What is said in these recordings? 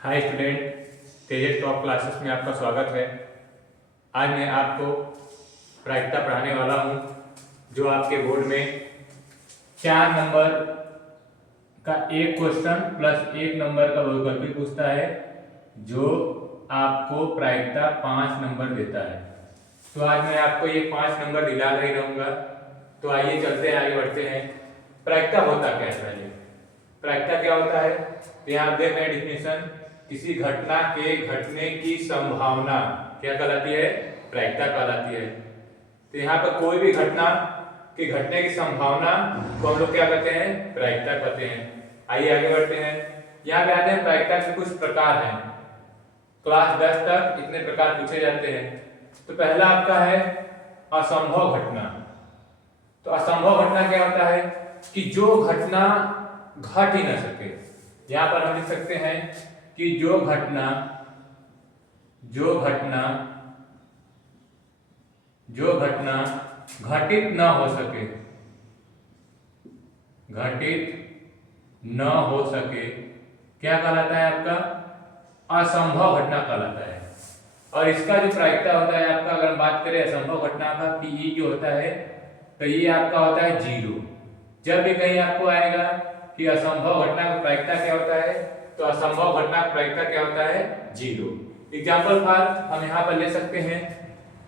Hi student, तेजस top classes में आपका स्वागत है। आज मैं आपको प्रायिकता पढ़ाने वाला हूँ जो आपके बोर्ड में 4 नंबर का एक क्वेश्चन प्लस 1 नंबर का बहुविकल्पी पूछता है, जो आपको प्रायिकता 5 नंबर देता है। तो आज मैं आपको ये 5 नंबर दिला ही रहूँगा। तो आइए चलते हैं, आगे बढ़ते हैं। प्रायिकता होता क्या है? पहले प्रायिकता क्या होता है? तो यहाँ देख रहे हैं डिफिनेशन, किसी घटना के घटने की संभावना क्या कहलाती है? प्रायिकता कहलाती है। तो यहाँ पर कोई भी घटना के घटने की संभावना को हम लोग क्या कहते हैं? प्रायिकता कहते हैं। आइए आगे बढ़ते हैं। यहाँ पे आते हैं, प्रायिकता के कुछ प्रकार हैं। क्लास 10 तक इतने प्रकार पूछे जाते हैं। तो पहला आपका है असंभव घटना। तो असंभव घटना क्या होता है कि जो घटना घट ही ना सके। यहां पर हम लिख सकते हैं कि जो घटना घटित न हो सके, क्या कहलाता है? आपका असंभव घटना कहलाता है। और इसका जो प्रायिकता होता है आपका, अगर हम बात करें असंभव घटना का, पीई जो होता है, तो ये आपका होता है 0। जब भी कहीं आपको आएगा कि असंभव घटना का प्रायिकता क्या होता है, तो असंभव घटना का प्रायिकता क्या होता है? 0। एग्जाम्पल फॉर हम यहाँ पर ले सकते हैं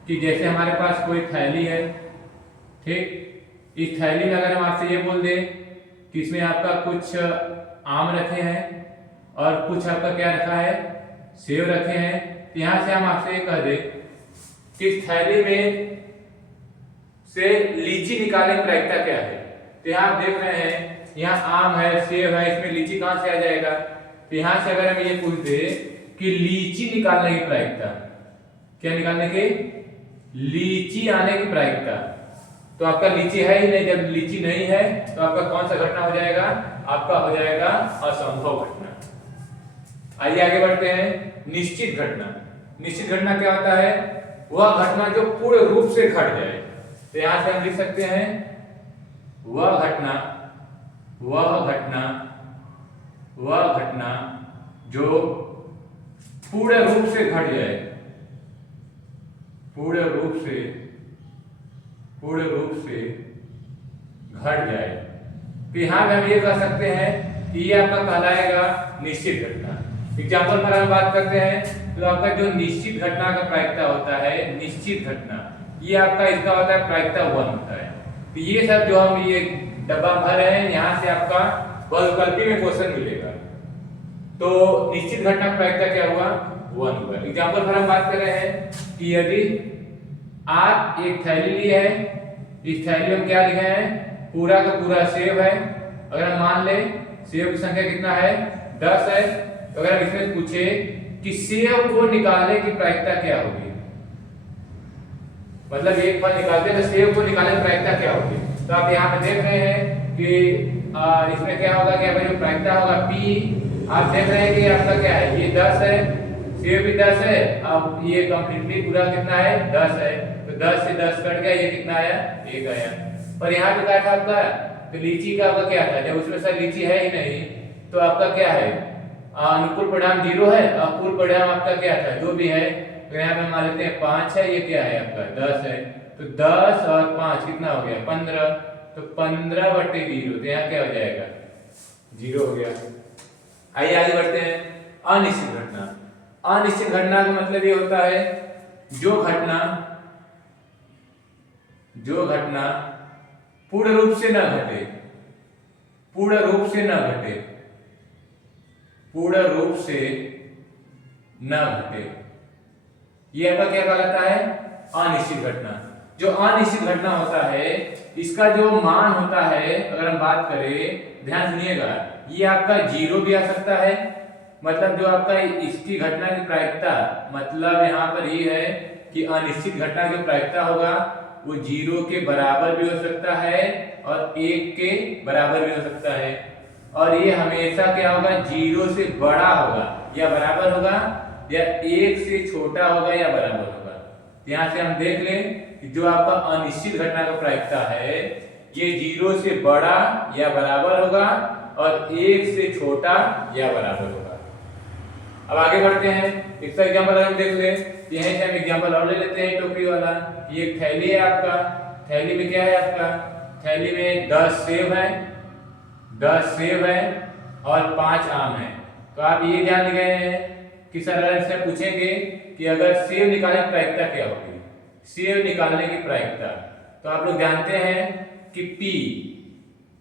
कि जैसे हमारे पास कोई थैली है, ठीक। इस थैली में अगर हम आपसे ये बोल दें कि इसमें आपका कुछ आम रखे हैं और कुछ आपका क्या रखा है? सेब रखे हैं। तो यहाँ से हम आपसे ये कह दें कि इस थैली में से लीची निकालने की प्रायिकता क्या है। तो यहाँ आप देख रहे हैं, यहाँ आम है, सेब है, इसमें लीची कहाँ से आ जाएगा? तो यहाँ से अगर हम ये पूछ दे कि लीची निकालने की प्रायिकता, क्या निकालने की? लीची आने की प्रायिकता। तो आपका लीची है ही नहीं। जब लीची नहीं है तो आपका कौन सा घटना हो जाएगा? आपका हो जाएगा असंभव घटना। आइए आगे बढ़ते हैं। निश्चित घटना। निश्चित घटना क्या होता है? वह घटना जो पूर्ण रूप से घट जाए। तो यहां से हम लिख सकते हैं वह घटना जो पूर्ण रूप से घट जाए, पूर्ण रूप से घट जाए। तो यहां में हम ये कह सकते हैं कि ये आपका कहलाएगा निश्चित घटना। एग्जाम्पल पर हम बात करते हैं तो आपका जो निश्चित घटना का प्रायिकता होता है, निश्चित घटना, ये आपका इसका होता है प्रायिकता 1 होता है। तो ये सब जो हम ये डब्बा भर रहे हैं, यहाँ से आपका बहुविकल्पी में क्वेश्चन मिलेगा। तो निश्चित घटना का प्रायिकता क्या हुआ? 1 हुआ। एग्जाम्पल पर हम बात कर रहे हैं कि यदि आप एक थैली लिए है, इस थैली में क्या लिखे हैं? पूरा का पूरा सेब है। अगर हम मान ले सेब की संख्या कितना है? 10 है। तो अगर हम इसमें पूछे कि सेब को निकालने की प्रायिकता क्या होगी, मतलब एक फल निकालते हैं तो सेब को निकालने की प्रायिकता क्या होगी, तो आप यहाँ पे देख रहे हैं कि इसमें क्या होगा कि जो प्रायिकता होगा P, आप देख रहे हैं कि आपका क्या है? ये 10 है, सेब भी 10 है। अब ये कंप्लीटली पूरा कितना है? 10 है। तो 10 से 10 कट गया, ये कितना आया? 1 आया। पर यहाँ पे क्या था आपका? तो लीची का आपका क्या था? जब उसमें से लीची है ही नहीं, तो आपका क्या है? अनुकूल परिणाम 0 है, अकुल परिणाम आपका क्या था? जो भी है। तो यहाँ पे मान लेते हैं 5 है, ये क्या है आपका? 10 है। तो 10 और 5 कितना हो गया? 15। तो 15/0। तो यहाँ क्या हो जाएगा? 0 हो गया। आइए आगे बढ़ते हैं। अनिश्चित घटना। अनिश्चित घटना का मतलब ये होता है जो घटना पूर्ण रूप से न घटे, पूर्ण रूप से न घटे, पूर्ण रूप से न घटे, ये आपका क्या कहलाता है? अनिश्चित घटना। जो अनिश्चित घटना होता है, इसका जो मान होता है, अगर हम बात करें, ध्यान सुनिएगा, ये आपका 0 भी आ सकता है। मतलब जो आपका इसकी घटना की प्रायिकता, मतलब यहाँ पर ये है कि अनिश्चित घटना की प्रायिकता होगा वो 0 के बराबर भी हो सकता है और 1 के बराबर भी हो सकता है। और ये हमेशा क्या होगा? 0 से बड़ा होगा या बराबर होगा, या 1 से छोटा होगा या बराबर होगा। यहाँ से हम देख लें कि जो आपका अनिश्चित घटना का प्रायिकता है, ये 0 से बड़ा या बराबर होगा और 1 से छोटा या बराबर होगा। अब आगे बढ़ते हैं, इसका एग्जांपल हम देख ले। यहीं से हम एग्जांपल और ले लेते हैं टोकरी वाला। ये एक थैली है आपका, थैली में क्या है आपका, थैली में 10 सेब है, 10 सेब है और 5 आम है। तो आप ये जान गए हैं कि सर अगर इससे पूछेंगे कि अगर सेब निकालने की प्रायिकता क्या होगी, सेब निकालने की प्रायिकता, तो आप लोग जानते हैं कि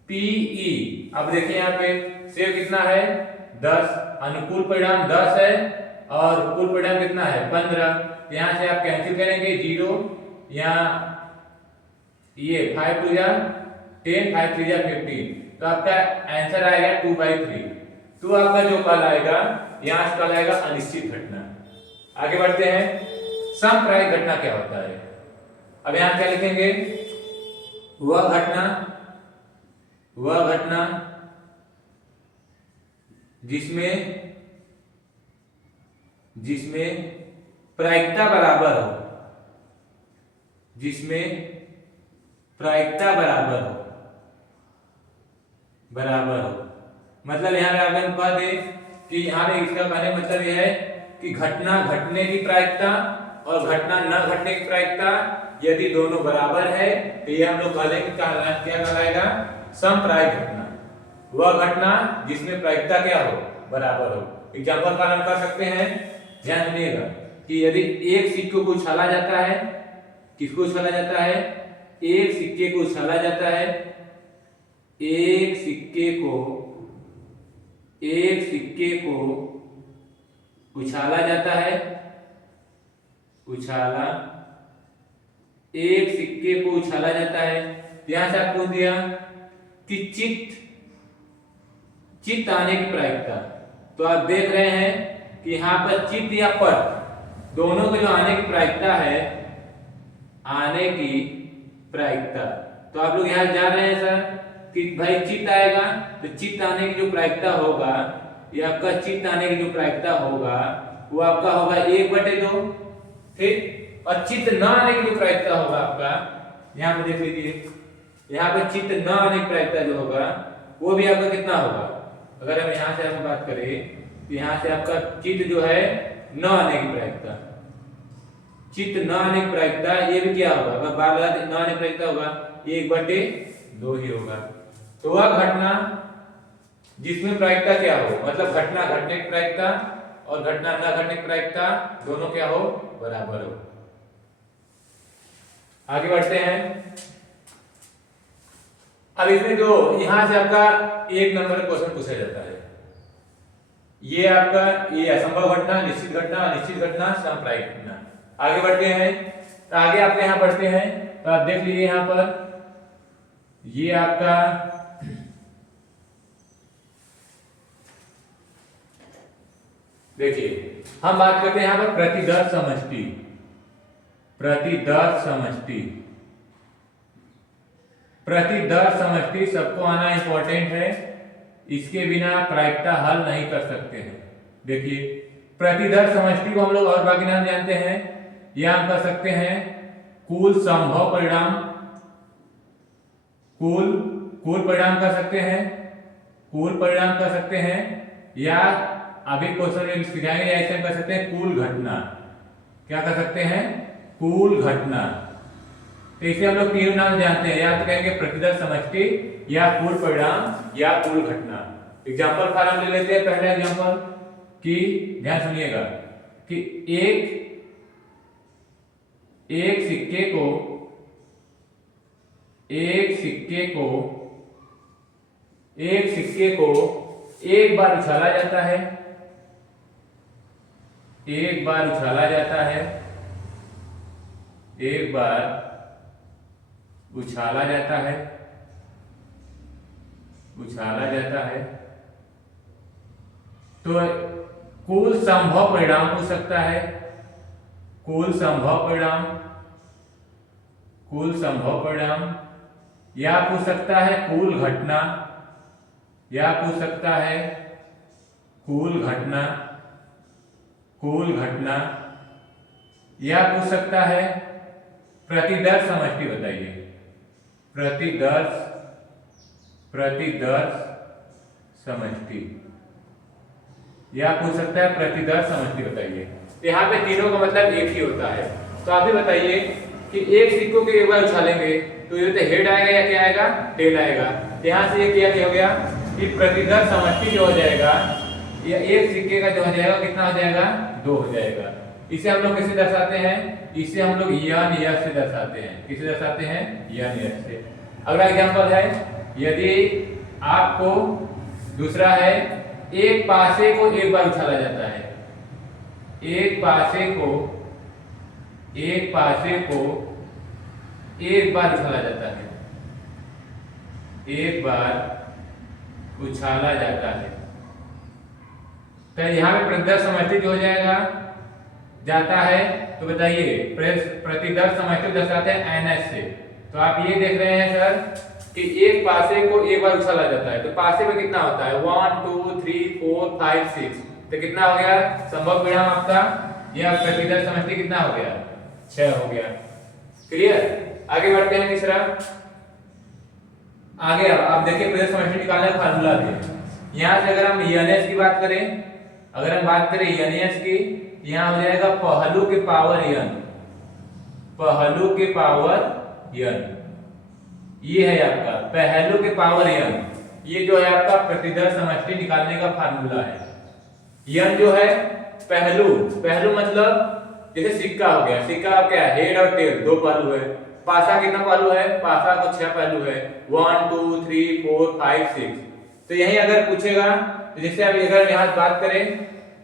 PE। अब देखिए यहाँ पे सेब कितना है 10, अनुकूल परिणाम 10 है और कुल परिणाम कितना है 15। यहाँ से आप कैंसिल करेंगे 0, यहाँ ये 5 2 जा 10, 5 3 जा 15, तो आपका आंसर आएगा 2/3। तो आपका जो कल आएगा, यहाँ से कल आएगा अनिश्चित घटना। आगे बढ़ते हैं, समप्रायिक घटना क्या होता है। अब यहाँ क्या लिखेंगे, वह घटना जिसमें प्रायिकता बराबर हो, जिसमें प्रायिकता बराबर हो। मतलब यहाँ पे हम कह दे कि यहाँ पे इसका कहने मतलब यह है कि घटना घटने की प्रायिकता और घटना न घटने की प्रायिकता यदि दोनों बराबर है तो ये हम लोग कहलेंगे क्या कहलाएगा, समप्रायिक घटना। वह घटना जिसमें प्रायिकता क्या हो, बराबर हो। एग्जाम्पल का नाम कर सकते हैं, ध्यान सुनिएगा कि यदि एक सिक्के को उछाला जाता है, किसको उछाला जाता है, एक सिक्के को उछाला जाता है, एक सिक्के को उछाला जाता है, एक सिक्के को उछाला जाता है। यहां से आप पूछ दिया कि चित्त आने की प्रायिकता, तो आप देख रहे हैं कि यहाँ पर चित्त या पट दोनों के जो आने की प्रायिकता है, आने की प्रायिकता, तो आप लोग यहाँ जान रहे हैं सर कि भाई चित्त आएगा तो चित्त आने की जो प्रायिकता होगा, ये आपका चित्त आने की जो प्रायिकता होगा वो आपका होगा 1/2, ठीक। और चित्त न आने की जो प्रायिकता होगा आपका, यहाँ पे देख लीजिए, यहाँ पे चित्त न आने की प्रायिकता जो होगा वो भी आपका कितना होगा। अगर हम यहाँ से हम बात करें तो यहाँ से आपका चित्त जो है न आने की प्रायिकता, चित्त न आने की प्रायिकता ये भी क्या होगा, अगर बार बार न आने की प्रायिकता होगा 1/2 ही होगा। तो वह घटना जिसमें प्रायिकता क्या हो, मतलब घटना घटने की प्रायिकता और घटना न घटने की प्रायिकता दोनों क्या हो, बराबर हो। आगे बढ़ते हैं। अब इसमें जो यहां से आपका 1 नंबर का क्वेश्चन पूछा जाता है, ये आपका ये असंभव घटना, निश्चित घटना, अनिश्चित घटना, समप्रायिक घटना। आगे बढ़ते हैं, तो आगे आप यहां बढ़ते हैं तो आप देख लीजिए यहां पर ये आपका देखिए, हम बात करते हैं यहां पर प्रतिदर्श समष्टि। प्रतिदर्श समष्टि सबको आना इंपॉर्टेंट है, इसके बिना प्रायिकता हल नहीं कर सकते हैं। देखिए प्रतिदर्श समष्टि को हम लोग और बाकी नाम जानते हैं, यह हम कर सकते हैं कुल संभव परिणाम, कुल परिणाम कर सकते हैं, या अभी क्वेश्चन में सिखाएंगे ऐसे हम कर सकते हैं कुल घटना। क्या कर सकते हैं, कुल घटना। तो इसे हम लोग तीन नाम जानते हैं, या तो कहेंगे प्रतिदर्श समष्टि, या कुल परिणाम, या कुल घटना। एग्जाम्पल फॉर्म ले लेते हैं। पहला एग्जाम्पल कि ध्यान सुनिएगा कि एक सिक्के को एक बार उछाला जाता है, एक बार उछाला जाता है, तो कुल संभव परिणाम पूछ सकता है, कुल संभव परिणाम, या पूछ सकता है कुल घटना, या पूछ सकता है कुल घटना, या पूछ सकता है प्रतिदर्श समष्टि। बताइए प्रतिदर्श समष्टि। या पूछ सकता है प्रतिदर समष्टि बताइए। तो यहाँ पे तीनों का मतलब एक ही होता है। तो आप ही बताइए कि एक सिक्कों के एक बार उछालेंगे तो ये तो हेड आएगा या क्या आएगा, टेल आएगा। यहाँ से ये क्या हो गया कि प्रतिदर समष्टि जो हो जाएगा, ये एक सिक्के का जो हो जाएगा कितना हो जाएगा, 2 हो जाएगा। इसे हम लोग कैसे दर्शाते हैं, इसे हम लोग यन यश से दर्शाते हैं। किसे दर्शाते हैं, यन यश से। अगला एग्जांपल है, यदि आपको दूसरा है, एक पासे को एक बार उछाला जाता है, एक पासे को एक बार उछाला जाता है, एक बार उछाला जाता है। तो यहाँ पे प्रतिदर समष्टि जो हो जाता है, तो बताइए प्रतिदर समष्टि दर्शाते हैं एनएस से। तो आप ये देख रहे हैं सर कि एक पासे को एक बार उछाला जाता है, तो पासे में कितना होता है 1 2 3 4 5 6, तो कितना हो गया संभव परिणाम आपका, यह प्रतिदर समष्टि कितना हो गया, 6 हो गया। क्लियर। आगे बढ़ते हैं तीसरा। आगे आप देखिए प्रतिदर समष्टि निकालने का फार्मूला भी। यहाँ से अगर हम एनएस की बात करें, अगर हम बात करें एनएस की, यहाँ हो जाएगा पहलू के पावर n, पहलू के पावर n, ये है आपका पहलू के पावर n। ये जो है आपका प्रतिदर समष्टि निकालने का फार्मूला है। n जो है पहलू, पहलू मतलब जैसे सिक्का हो गया, सिक्का क्या है, हेड और टेल, 2 पहलू है। पासा कितना पहलू है, पासा को 6 पहलू है, 1 2 3 4 5 6। तो यही अगर पूछेगा, तो जैसे अब अगर यहाँ बात करें,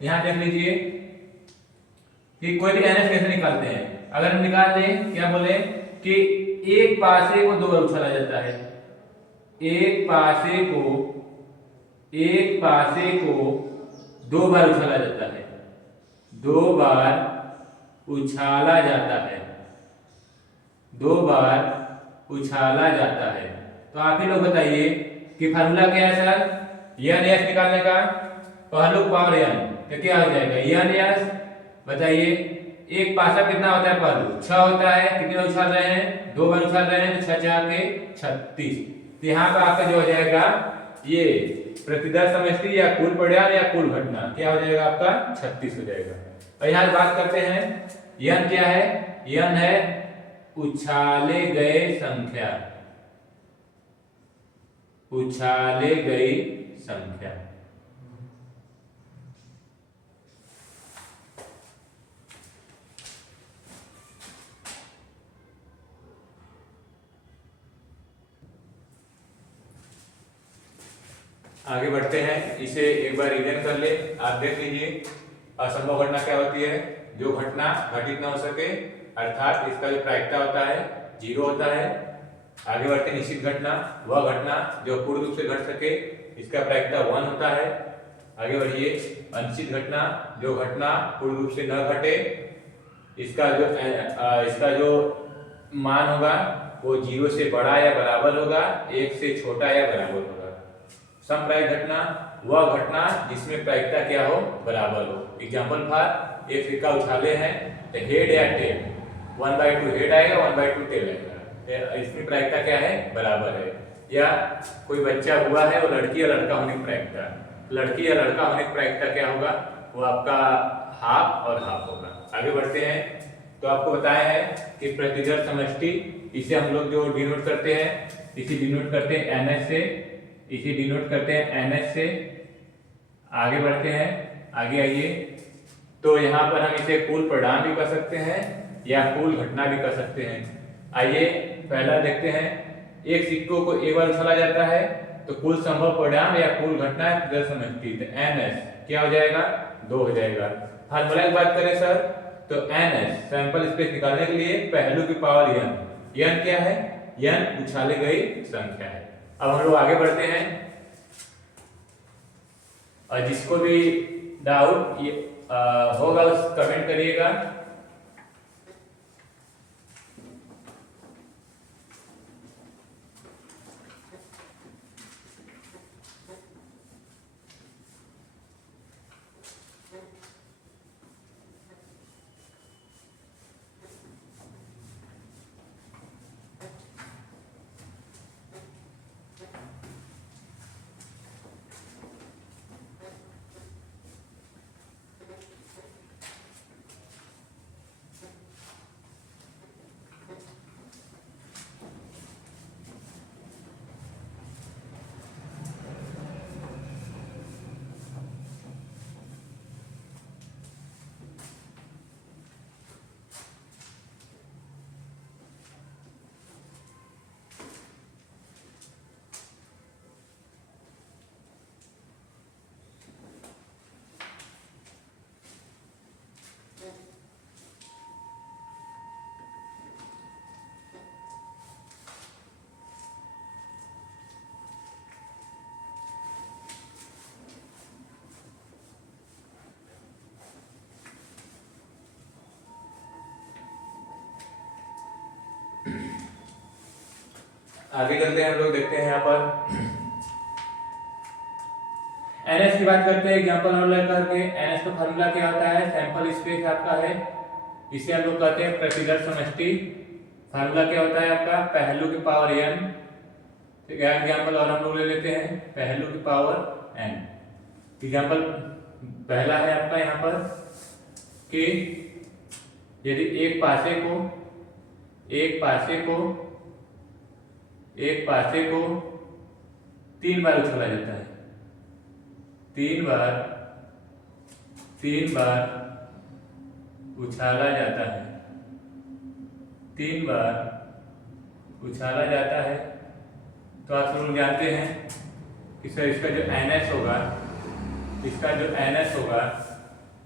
यहाँ देख लीजिए कि कोई भी एनएस कैसे निकालते हैं। अगर हम निकाल दें, क्या बोले कि एक पासे को 2 बार उछाला जाता है, एक पासे को 2 बार उछाला जाता है, 2 बार उछाला जाता है, 2 बार उछाला जाता है। तो आप ही लोग बताइए कि फार्मूला क्या है सर, यन यस निकालने का, पहलू पावर यन, तो क्या हो जाएगा यन यस। बताइए एक पासा कितना होता है, पहलू 6 होता है, कितने बार उछाल रहे हैं, 2 बार उछाल रहे हैं, तो 6 4 के 36। तो यहाँ पर आपका जो हो जाएगा ये प्रतिदर समष्टि या कुल परिणाम या कुल घटना क्या हो जाएगा आपका 36 हो जाएगा। और यहाँ बात करते हैं यन क्या है, यन है उछाले गए संख्या, उछाले गई संख्या। आगे बढ़ते हैं, इसे एक बार रिवीजन कर ले। आप देख लीजिए असंभव घटना क्या होती है, जो घटना घटित न हो सके, अर्थात इसका जो प्रायिकता होता है 0 होता है। आगे बढ़ते निश्चित घटना, वह घटना जो पूर्ण रूप से घट सके, इसका प्रायिकता 1 होता है। आगे बढ़िए अनिश्चित घटना, जो घटना पूर्ण रूप से न घटे, इसका जो मान होगा वो 0 से बड़ा या बराबर होगा, 1 से छोटा या बराबर होगा। समप्रायिक घटना, वह घटना जिसमें प्रायिकता क्या हो, बराबर हो। एग्जाम्पल फॉर एक सिक्का उछाले हैं, तो हेड या टेल, 1/2 हेड आएगा, 1/2 टेल आएगा, इसमें प्रायिकता क्या है, बराबर है। या कोई बच्चा हुआ है, वो लड़की या लड़का होने की प्रायिकता, लड़की या लड़का होने की प्रायिकता क्या होगा, वो आपका हाफ और हाफ होगा। आगे बढ़ते हैं, तो आपको बताया है कि प्रतिदर समष्टि, इसे हम लोग जो डिनोट करते हैं, इसे डिनोट करते हैं एनएस से, इसे डिनोट करते हैं एनएस से। आगे बढ़ते हैं, आगे आइए, तो यहाँ पर हम इसे कुल परिणाम भी कर सकते हैं या कुल घटना भी कर सकते हैं। आइए पहला देखते हैं, एक सिक्कों को एक बार उछाला जाता है, तो कुल संभव परिणाम या कुल घटना प्रतिदर समष्टि, तो एनएस क्या हो जाएगा, 2 हो जाएगा। फार्मूला की बात करें सर, तो एनएस सैंपल स्पेस निकालने के लिए पहलू की पावर n, n क्या है, n उछाले गई संख्या है। अब हम लोग आगे बढ़ते हैं, और जिसको भी डाउट होगा उस कमेंट करिएगा। आगे चलते हैं हम लोग, देखते हैं यहाँ पर एनएस की बात करते हैं एग्जांपल और लेकर के। एनएस का फार्मूला क्या होता है, सैंपल स्पेस आपका है, इसे हम लोग कहते हैं प्रतिदर्श समष्टि। फार्मूला क्या होता है आपका, पहलू की पावर n। ठीक है, एग्जांपल और हम लोग ले लेते हैं, पहलू की पावर n। एग्जांपल पहला है आपका यहाँ पर कि यदि एक पासे को 3 बार उछाला जाता है, 3 बार उछाला जाता है, 3 बार उछाला जाता है, तो आप सब लोग जानते हैं कि सर इसका जो NS होगा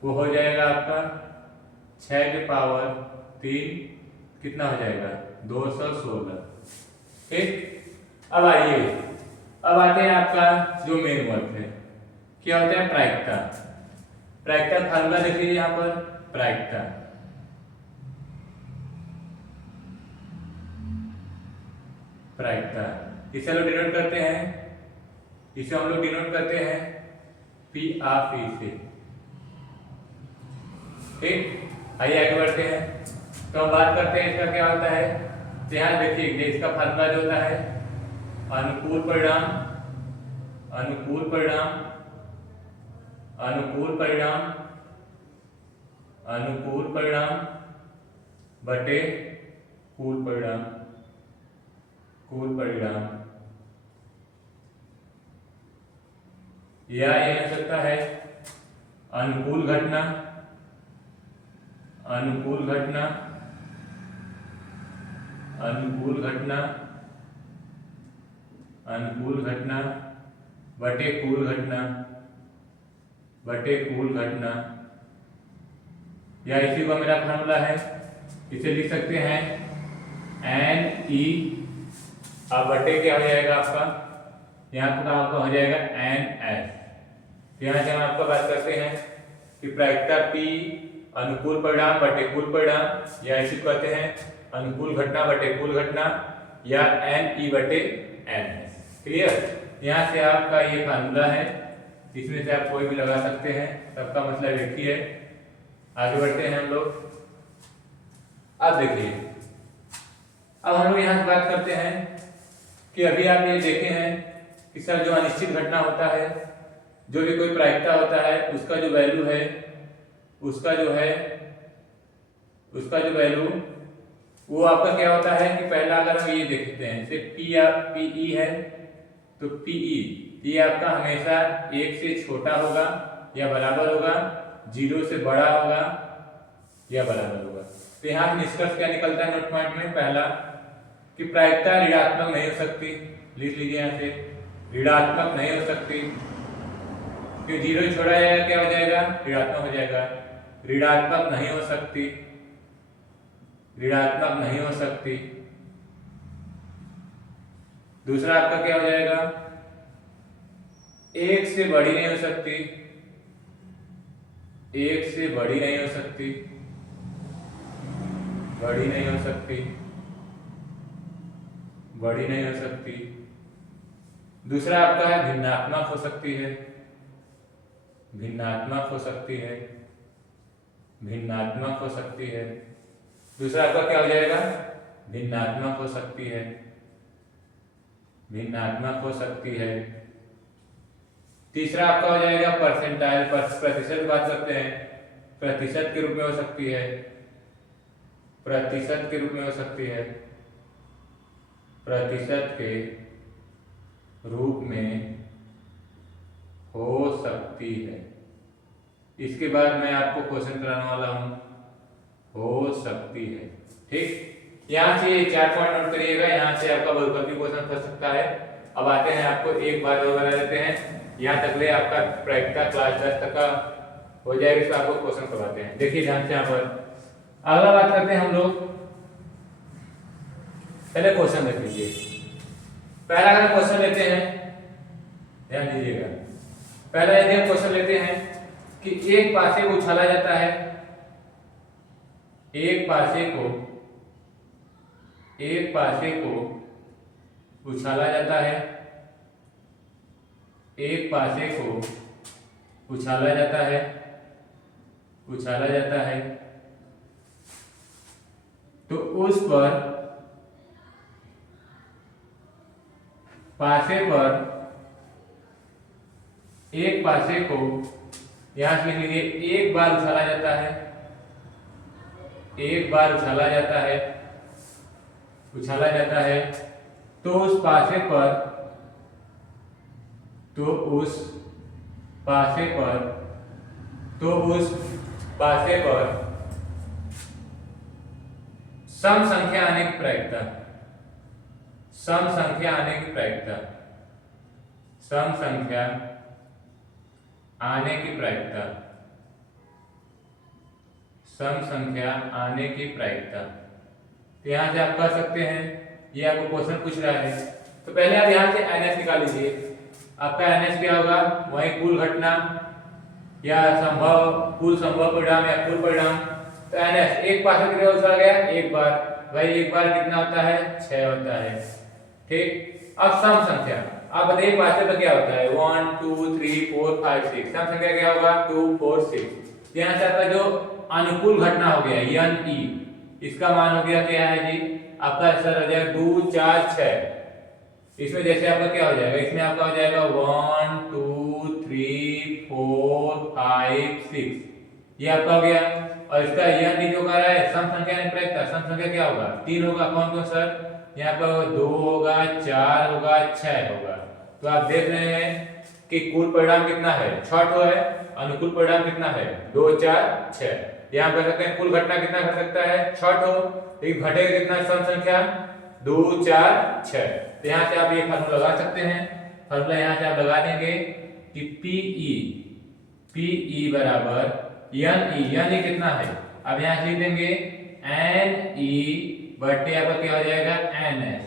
वो हो जाएगा आपका 6 की पावर 3, कितना हो जाएगा 216। ठीक, अब आते हैं आपका जो मेन वर्क है, क्या होता है प्रायिकता। प्रायिकता फार्मूला देखिए यहाँ पर, प्रायिकता इसे हम लोग डिनोट करते हैं P ऑफ E से। ठीक, आइए आगे बढ़ते हैं। तो हम बात करते हैं इसका क्या होता है। ध्यान देखिए, इसका फार्मूला जो होता है अनुकूल परिणाम बटे कुल परिणाम, या ये हो सकता है अनुकूल घटना बटे कुल घटना, या इसी को मेरा फार्मूला है, इसे लिख सकते हैं NE अब बटे क्या हो जाएगा आपका, यहाँ पर आपका हो जाएगा NS। यहाँ से हम आपको बात करते हैं कि प्रायिकता P अनुकूल परिणाम बटे कुल परिणाम, या इसी को कहते हैं अनुकूल घटना बटे कुल घटना, या NE बटे NS। क्लियर, यहाँ से आपका ये फार्मूला है, इसमें से आप कोई भी लगा सकते हैं, सबका मतलब एक ही है। आगे बढ़ते हैं हम लोग। अब देखिए, अब हम लोग यहाँ से बात करते हैं कि अभी आप ये देखे हैं कि सर जो अनिश्चित घटना होता है, जो भी कोई प्रायिकता होता है, उसका जो वैल्यू है, उसका जो वैल्यू वो आपका क्या होता है कि पहला अगर हम ये देखते हैं सिर्फ P या PE है, तो PE ये आपका हमेशा 1 से छोटा होगा या बराबर होगा, 0 से बड़ा होगा या बराबर होगा। तो यहाँ से निष्कर्ष क्या निकलता है नोट पॉइंट में, पहला कि प्रायिकता ऋणात्मक नहीं हो सकती, लिख लीजिए यहाँ से, ऋणात्मक नहीं हो सकती, कि 0 छोड़ा जाएगा क्या हो जाएगा, ऋणात्मक हो जाएगा। ऋणात्मक नहीं हो सकती। दूसरा आपका क्या हो जाएगा, 1 से बड़ी नहीं हो सकती, 1 से बड़ी नहीं हो सकती। दूसरा आपका है भिन्नात्मक हो सकती है। दूसरा आपका क्या हो जाएगा, भिन्नात्मक हो सकती है। तीसरा आपका हो जाएगा परसेंटाइल, प्रतिशत की बात करते हैं, प्रतिशत के रूप में हो सकती है। इसके बाद मैं आपको क्वेश्चन कराने वाला हूं, हो सकती है। ठीक, यहाँ से 4 पॉइंट नोट करिएगा, यहाँ से आपका बहुपदी क्वेश्चन फंस सकता है। अब आते हैं, आपको एक बार और बना देते हैं, यहाँ तक ले आपका प्रायिकता क्लास 10 तक का हो जाएगा, इसका आपको क्वेश्चन करवाते हैं। देखिए ध्यान से, यहाँ पर अगला बात करते हैं हम लोग, पहले क्वेश्चन देख लीजिए। पहला अगर क्वेश्चन लेते हैं, ध्यान दीजिएगा, पहला यदि हम क्वेश्चन लेते हैं कि एक पासे को उछाला जाता है, एक पासे को उछाला जाता है, एक पासे को उछाला जाता है, उछाला जाता है, तो उस पर पासे पर एक पासे को यहां से लिख लीजिए, एक बार उछाला जाता है, एक बार उछाला जाता है, उछाला जाता है, तो उस पासे पर, तो उस पासे पर, तो उस पासे पर सम संख्या आने की प्रायिकता, सम संख्या आने की प्रायिकता, सम संख्या आने की प्रायिकता, सम संख्या आने की प्रायिकता। तो यहां से आप कर सकते हैं, ये आपको क्वेश्चन पूछ रहा है, तो पहले आप यहां से एनएस निकाल लीजिए। आपका एनएस क्या होगा, वही कुल घटना या संभव, कुल संभव परिणाम या कुल परिणाम। तो एनएस एक पासे कितने बार उछाला गया, एक बार, भाई एक बार कितना होता है, 6 होता है, ठीक। अब सम संख्या, आप बताइए पासे पर क्या होता है, 1 2 3 4 5 6, सम संख्या क्या होगा, 2 4 6। यहाँ से आपका जो अनुकूल घटना हो गया एन ई, इसका मान हो गया क्या है जी, आपका आंसर हो जाएगा 2 4 6। इसमें जैसे आपका क्या हो जाएगा, इसमें आपका हो जाएगा 1 2 3 4 5 6, ये आपका हो गया। और इसका यह नहीं जो कर रहा है सम संख्या नहीं प्रायिकता, सम संख्या क्या होगा, 3 होगा, कौन कौन सर, यहाँ पर 2 होगा, 4 होगा, 6 होगा। तो आप देख रहे हैं कि कुल परिणाम कितना है, 6 है, अनुकूल परिणाम कितना है, 2 4 6। यहाँ कर सकते हैं कुल घटना कितना कर सकता है, 6, लेकिन घटेगा कितना, सम संख्या 2 4 6। तो यहाँ से आप ये फार्मूला लगा सकते हैं, फार्मूला यहाँ से आप लगा देंगे कि पीई बराबर एन ई कितना है, अब यहाँ से लिख देंगे एन ई बटे आपका क्या हो जाएगा, एन एस।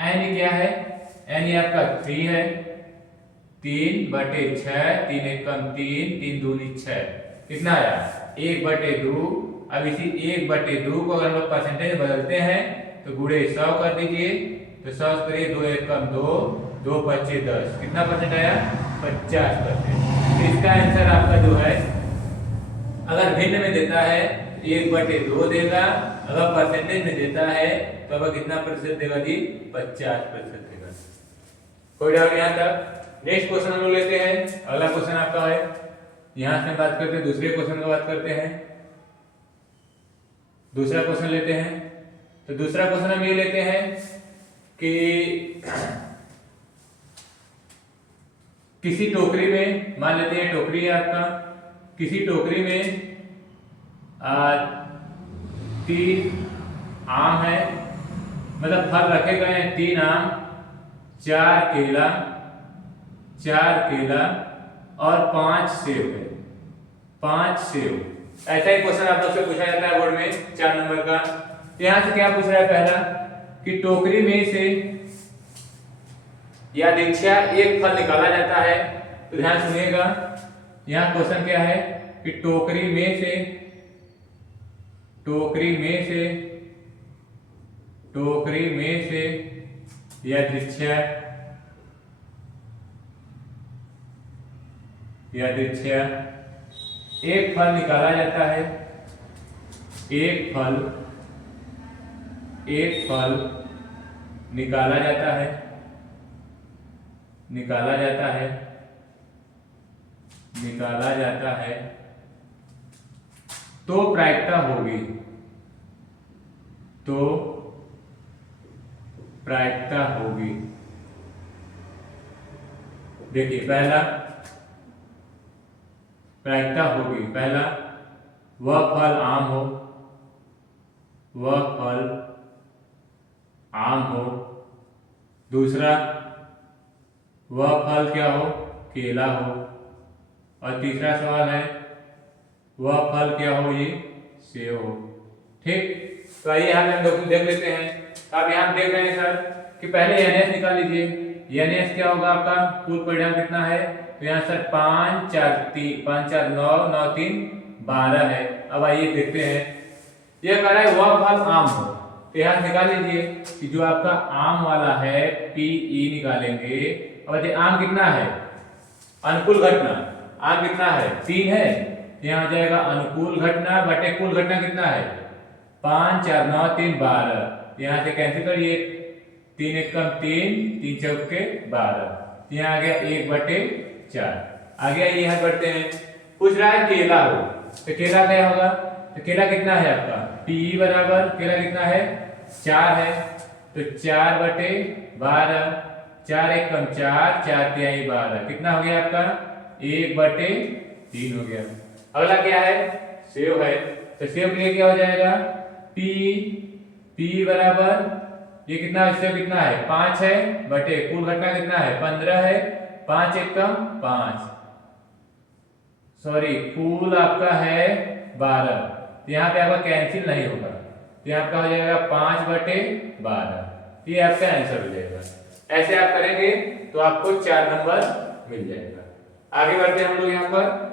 एन ई क्या है, एन ई आपका 3 है, 3 बटे 6, 3 एक कम 3, 3 दूनी 6, कितना आया 1 बटे 2। अब इसी 1 बटे 2 को अगर हम लोग परसेंटेज बदलते हैं तो गुणे 100 कर दीजिए, तो 100 करिए, 2 एक कम 2, 2 पच्चीस 10, कितना परसेंट आया, 50%। तो इसका आंसर आपका जो है, अगर भिन्न में देता है 1 बटे 2 देगा, अगर परसेंटेज में देता है तो अब कितना प्रतिशत देगा जी, 50% देगा। कोई डाउट यहाँ तक। नेक्स्ट क्वेश्चन हम लोग लेते हैं, अगला क्वेश्चन आपका है, यहाँ से बात करते हैं, दूसरे क्वेश्चन की बात करते हैं, दूसरा क्वेश्चन लेते हैं। तो दूसरा क्वेश्चन हम ये लेते हैं कि किसी टोकरी में, मान लेते हैं टोकरी है आपका, किसी टोकरी में 3 आम है, मतलब फल रखे गए हैं, 3 आम, 4 केला, 4 केला और 5 सेब है, 5 सेब। ऐसा ही क्वेश्चन आप लोग से पूछा जाता है बोर्ड में 4 नंबर का। यहां से क्या पूछ रहा है, पहला कि टोकरी में से या दीक्षा एक फल निकाला जाता है। तो ध्यान सुनिएगा, यहाँ क्वेश्चन क्या है कि टोकरी में से, टोकरी में से, टोकरी में से या दीक्षा, या दीक्षा एक फल निकाला जाता है, एक फल, एक फल निकाला जाता है, निकाला जाता है, निकाला जाता है, तो प्रायिकता होगी, तो प्रायिकता होगी। देखिए पहला प्रायिकता होगी, पहला वह फल आम हो, वह फल आम हो। दूसरा वह फल क्या हो, केला हो। और तीसरा सवाल है वह फल क्या हो, ये सेब हो। ठीक, तो आइए यहाँ पे हम देख लेते हैं। आप यहाँ देख रहे हैं सर कि पहले एनएस निकाल लीजिए। एनएस क्या होगा आपका, कुल परिणाम कितना है, तो यहाँ सर 5 4 3 5 4 9 9 3 12 है। अब आइए देखते हैं, यह कह रहा है वह फल आम हो, तो यहाँ से निकाल लीजिए कि जो आपका आम वाला है PE निकालेंगे। अब देखिए आम कितना है, अनुकूल घटना आम कितना है 3 है, यहाँ हो जाएगा अनुकूल घटना बटे कुल घटना कितना है 5 4 9 3 12। यहाँ से कैंसिल करिए 3 1 कम 3 3 चौके 12। यहाँ आ गया 1/4 आ गया। ये यहाँ बढ़ते हैं, पूछ रहा है केला हो तो केला क्या होगा, तो केला कितना है आपका PE बराबर केला कितना है 4 है, तो 4/12 4 1 कम 4 4 3 12 कितना हो गया आपका 1/3 हो गया। अगला क्या है सेव है, तो सेव के लिए क्या हो जाएगा P बराबर ये कितना सेव कितना है 5 है बटे कुल घटना कितना है 15 है, 5 1 कम 5 सॉरी कुल आपका है 12। तो यहाँ पे आपका कैंसिल नहीं होगा, तो यहाँ आपका हो जाएगा 5/12। ये आपका आंसर हो जाएगा। ऐसे आप करेंगे तो आपको 4 नंबर मिल जाएगा। आगे बढ़ते हैं हम लोग यहाँ पर।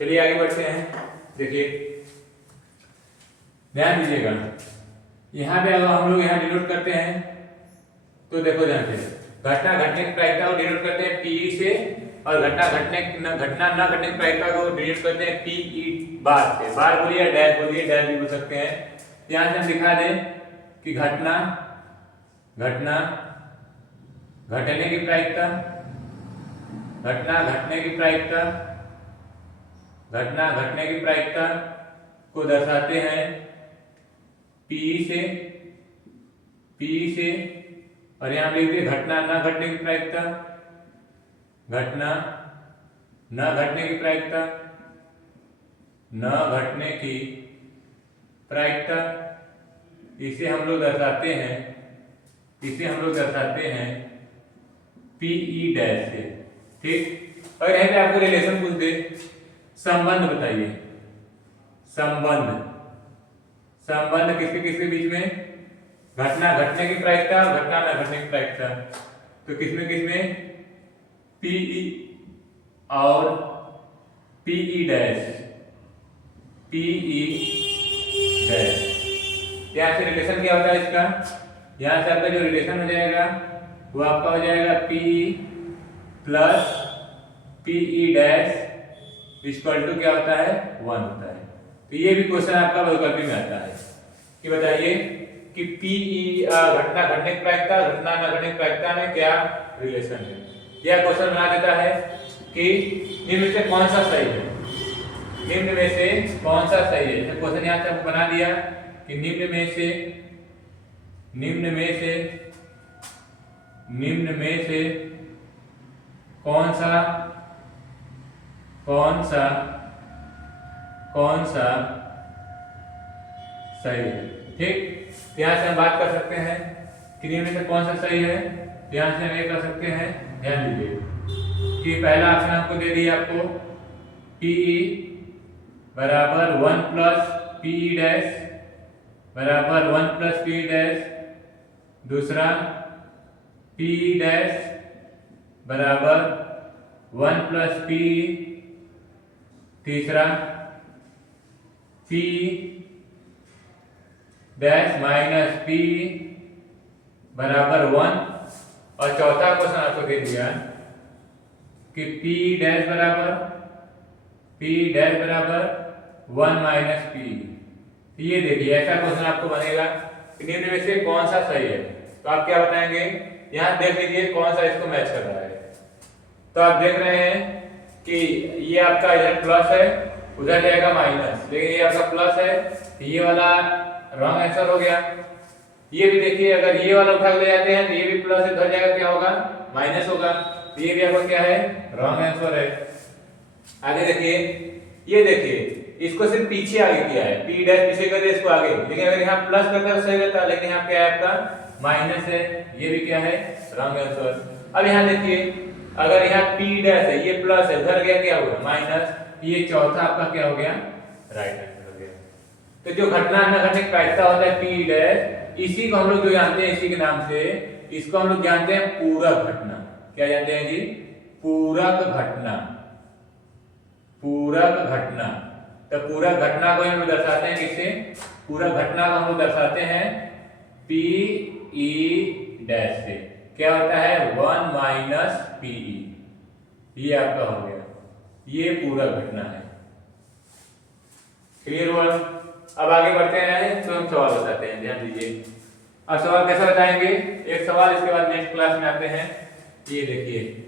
चलिए आगे बढ़ते हैं। देखिए ध्यान दीजिएगा, यहाँ पे अगर हम लोग यहाँ डिनोट करते हैं तो देखो ध्यान से घटना घटने की प्रायिकता को डिनोट करते हैं PE से, और घटना न घटने की प्रायिकता को डिनोट करते हैं PE बार से। बार बोलिए डैश बोलिए, डैश भी बोल सकते हैं। यहाँ से हम दिखा दें कि घटना घटने की प्रायिकता, घटना घटने की प्रायिकता, घटना घटने की प्रायिकता को दर्शाते हैं PE से, और यहाँ लिखते हैं घटना न घटने की प्रायिकता, घटना न घटने की प्रायिकता, न घटने की प्रायिकता इसे हम लोग दर्शाते हैं PE डैश से। ठीक, और यहाँ पे आपको रिलेशन पूछ दे, संबंध बताइए, संबंध किसके बीच में, घटना घटने की प्रायिकता और घटना न घटने की प्रायिकता। तो किसमें PE और PE डैश, यहाँ से रिलेशन क्या होता है इसका, यहाँ से आपका जो रिलेशन हो जाएगा वो आपका हो जाएगा PE plus PE dash equal to क्या होता है 1 होता है। तो ये भी क्वेश्चन आपका बहुकल्पी में आता है कि बताइए कि PE घटना घटने की प्रायिकता घटना न घटने की प्रायिकता में क्या रिलेशन है। यह क्वेश्चन बना देता है कि निम्न में से कौन सा सही है, निम्न में से कौन सा सही है। जैसे क्वेश्चन यहाँ से आपको बना दिया कि निम्न में से कौन सा सही है। ठीक, यहाँ से हम बात कर सकते हैं कि निम्न में से कौन सा सही है। यहाँ से हम ये कर सकते हैं, ध्यान दीजिए कि पहला ऑप्शन आपको दे दिया, आपको PE बराबर 1 प्लस PE डैश बराबर 1 प्लस PE डैश, दूसरा PE डैश बराबर 1 प्लस PE, तीसरा PE डैश माइनस PE बराबर 1, और चौथा क्वेश्चन आपको दे दिया कि PE डैश बराबर 1 माइनस PE। ये देखिए ऐसा क्वेश्चन आपको बनेगा कि निम्न में से कौन सा सही है। तो आप क्या बताएंगे यहाँ देख लीजिए कौन सा इसको मैच कर रहा है। तो आप देख रहे हैं कि ये आपका इधर प्लस है, उधर जाएगा माइनस, लेकिन ये आपका प्लस है, ये वाला रॉन्ग आंसर हो गया। ये भी देखिए, अगर ये वाला उठा के ले जाते हैं तो ये भी प्लस है, उधर जाएगा क्या होगा, माइनस होगा। तो ये भी आपका क्या है, रॉन्ग आंसर है। आगे देखिए, ये देखिए इसको सिर्फ पीछे आगे किया है, पी डैश पीछे कर दिया इसको आगे, लेकिन अगर यहाँ प्लस करता है सही रहता, लेकिन यहाँ क्या है आपका माइनस है, ये भी क्या है, रॉन्ग आंसर। अब यहाँ देखिए, अगर यहाँ पी डैश है, ये प्लस है, उधर गया क्या हुआ, माइनस, ये चौथा आपका क्या हो गया, राइट आंसर हो गया। तो जो घटना न घटने की प्रायिकता होता है पी डैश, इसी को हम लोग जो जानते हैं इसी के नाम से, इसको हम लोग जानते हैं पूरक घटना। क्या जानते हैं जी, पूरक घटना, पूरक घटना। तो पूरक घटना को हम लोग दर्शाते हैं किससे, पूरक घटना को हम लोग दर्शाते हैं पी ई डैश से। क्या होता है, 1 माइनस पी ई, ये आपका हो गया, ये पूरक घटना है। क्लियर हुआ। अब आगे बढ़ते हैं, तो हम सवाल बताते हैं, ध्यान दीजिए। अब सवाल कैसा बताएंगे, एक सवाल, इसके बाद नेक्स्ट क्लास में आते हैं। ये देखिए,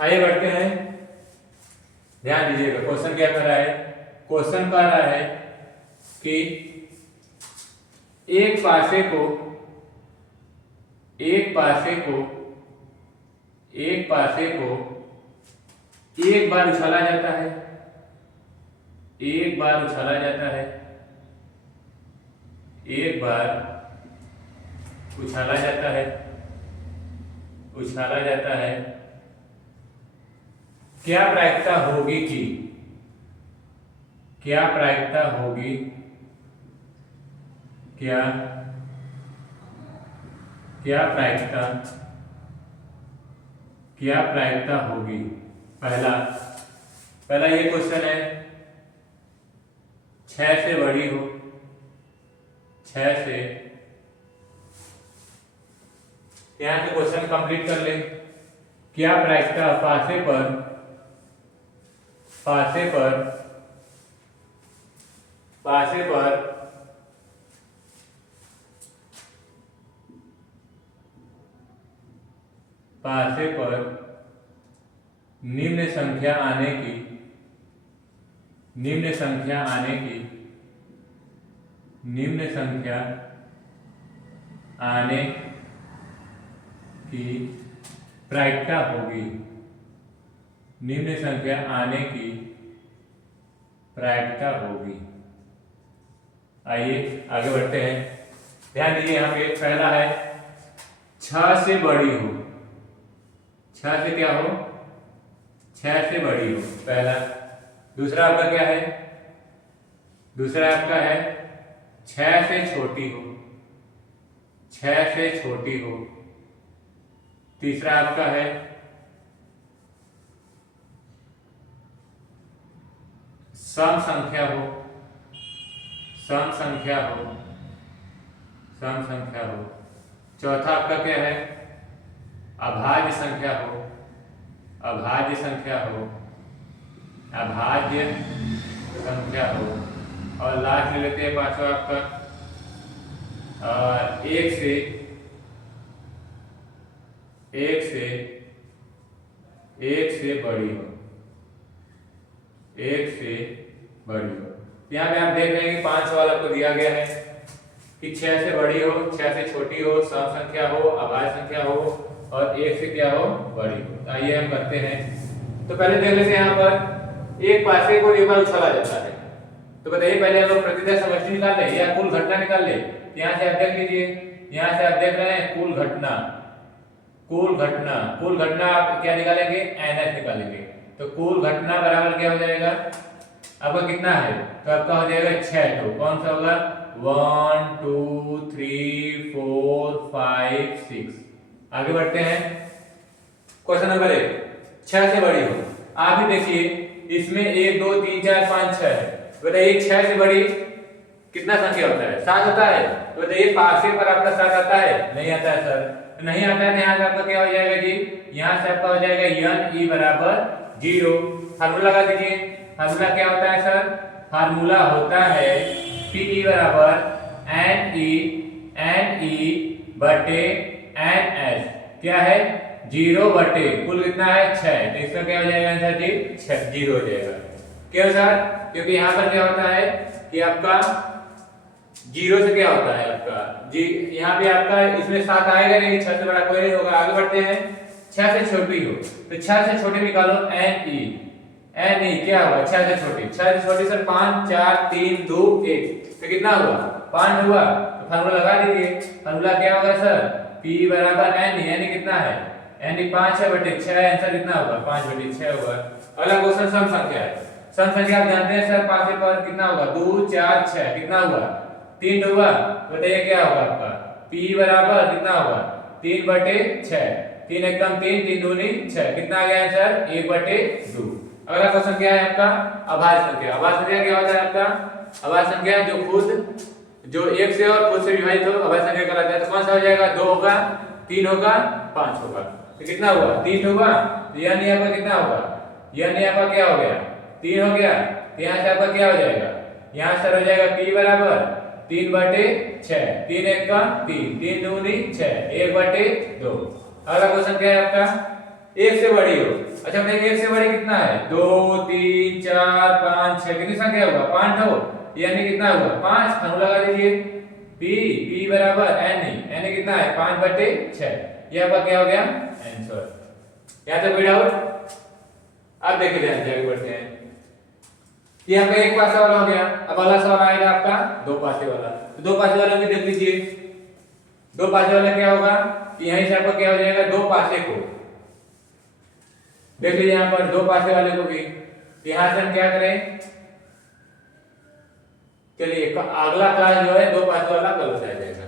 आगे बढ़ते हैं, ध्यान दीजिएगा। क्वेश्चन क्या कर रहा है, क्वेश्चन कह रहा है कि एक पासे को एक बार उछाला जाता है, एक बार उछाला जाता है, एक बार उछाला जाता है, उछाला जाता है। क्या प्रायिकता होगी कि, क्या प्रायिकता होगी, क्या प्रायिकता होगी। पहला ये क्वेश्चन है, 6 से बड़ी हो, 6 से, यहां से क्वेश्चन कंप्लीट कर ले। क्या प्रायिकता पासे पर निम्न संख्या आने की, प्रायिकता होगी, निम्न संख्या आने की प्रायिकता होगी। आइए आगे बढ़ते हैं, ध्यान दीजिए। यहाँ पे पहला है 6 से बड़ी हो, 6 से क्या हो, 6 से बड़ी हो, पहला। दूसरा आपका क्या है, दूसरा आपका है 6 से छोटी हो, 6 से छोटी हो। तीसरा आपका है सम संख्या हो, सम संख्या हो, सम संख्या हो। चौथा आपका क्या है, अभाज्य संख्या हो, अभाज्य संख्या हो, अभाज्य संख्या हो। और लास्ट ले लेते हैं पांचवा आपका, एक से बड़ी हो, एक से बड़ी हो। यहाँ पे आप देख रहे हैं कि 5 सवाल आपको दिया गया है कि 6 से बड़ी हो, 6 से छोटी हो, सम संख्या हो, अभाज्य संख्या हो और 1 से क्या हो, बड़ी हो। तो आइए हम करते हैं। तो पहले देख लेते हैं, यहाँ पर एक पासे को एक बार उछाला जाता है। तो बताइए, पहले हम लोग प्रतिशत समष्टि निकाल ले या कुल घटना निकाल ले। यहाँ से आप देख लीजिए, यहाँ से आप देख रहे हैं कुल घटना, कुल घटना आप क्या निकालेंगे, NH निकालेंगे। तो कुल घटना बराबर क्या हो जाएगा, आपका कितना है, तो आपका हो जाएगा 6। तो कौन सा होगा, 1 2 3 4 5 6। आगे बढ़ते हैं, क्वेश्चन नंबर 1, 6 से बड़ी हो। आप ही देखिए इसमें 1 2 3 4 5 6 है, बताइए 6 से बड़ी कितना संख्या होता है, 7 होता है। तो बताइए पासे पर आपका 7 आता है, नहीं आता है सर, तो नहीं आता है। यहाँ से आपका क्या हो जाएगा जी, यहाँ से आपका हो जाएगा n e बराबर 0। फार्मूला लगा दीजिए। फार्मूला क्या होता है सर, फार्मूला होता है p बराबर n e बटे n s। क्या है, 0 बटे कुल कितना है 6, तो इसका क्या हो जाएगा आंसर जी, 6 0 हो जाएगा। क्यों सर, क्योंकि यहाँ पर क्या होता है कि आपका 0 से क्या होता है आपका जी, यहाँ पे आपका इसमें 7 आएगा नहीं, 6 से बड़ा कोई नहीं होगा। आगे बढ़ते हैं, 6 से छोटी हो, तो 6 से छोटी निकालो n e क्या होगा, 6 से छोटी, 6 से छोटी सर 5 4 3 2 1, तो कितना हुआ 5 हुआ। तो फार्मूला लगा दीजिए। फार्मूला क्या होगा सर, p बराबर n e कितना है, n e 5 है बटे 6, आंसर कितना होगा 5 बटे 6 होगा। अगला क्वेश्चन सम संख्या है। सम संख्या आप जानते हैं सर, पासे पर कितना होगा 2 4 6, कितना हुआ 3 होगा। बताइए क्या होगा आपका p बराबर कितना होगा 3 बटे 6, 3 एकदम 3 3 दूनी 6, कितना आ गया आंसर 1 बटे 2। अगला क्वेश्चन क्या है आपका, अभाज्य संख्या। अभाज्य संख्या क्या होता है आपका, अभाज्य संख्या जो 1 से और खुद से विभाजित हो, अभाज्य संख्या कहलाता है। तो कौन सा हो जाएगा, 2 होगा 3 होगा 5 होगा, तो कितना हुआ 3 होगा, यानी आपका कितना होगा, यानी आपका क्या हो गया 3 हो गया। तो यहाँ से आपका क्या हो जाएगा, यहाँ सर हो जाएगा p बराबर 3 बटे 6, 3 1 का 3, 3 दूनी 6, 1 बटे 2। अगला क्वेश्चन क्या है आपका, 1 से बड़ी हो। अच्छा भाई 1 से बड़ी कितना है, 2 3 4 5 6, कितनी संख्या होगा 5 हो, यानी कितना होगा 5। फार्मूला लगा दीजिए, p बराबर n e कितना है 5 बटे 6, ये आपका क्या हो गया आंसर। यहाँ तक कोई डाउट, अब देखिए ध्यान से आगे बढ़ते हैं। ये आपका एक पासे वाला हो गया। अब अगला सवाल आएगा आपका दो पासे वाला। तो दो पासे वाला में देख लीजिए, दो पासे वाला क्या होगा कि यहीं से आपका क्या हो जाएगा, दो पासे को देख लीजिए, यहाँ पर दो पासे वाले को भी यहाँ से हम क्या करें, चलिए अगला क्लास जो है दो पासे वाला कल बताया जाएगा।